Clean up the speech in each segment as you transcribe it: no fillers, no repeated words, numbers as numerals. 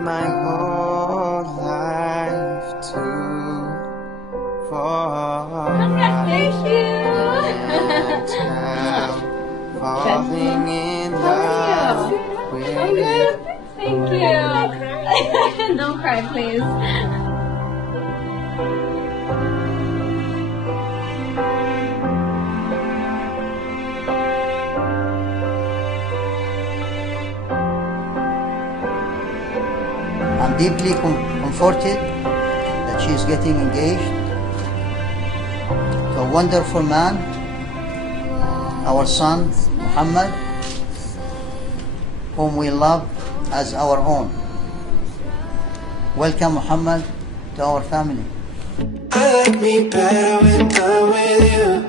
my whole life to fall. Congratulations! Falling in love with you. Thank you. Don't cry, please. I'm deeply comforted that she is getting engaged to a wonderful man, our son Muhammad, whom we love as our own. Welcome, Muhammad, to our family. I like me better when I'm with you.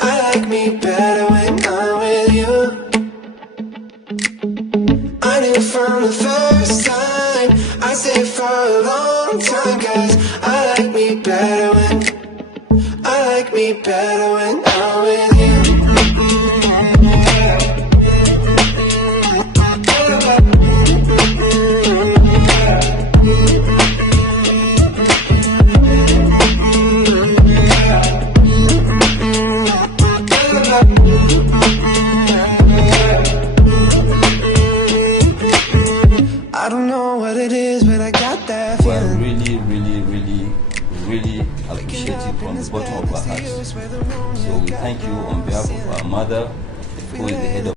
I like me better when I'm with you. I knew from the first time I stayed for a long time, 'cause I like me better when I'm with you. I don't know what it is, but I got that feeling. Well, really appreciate it from the bottom of our hearts. So we thank you on behalf of our mother, who is the head of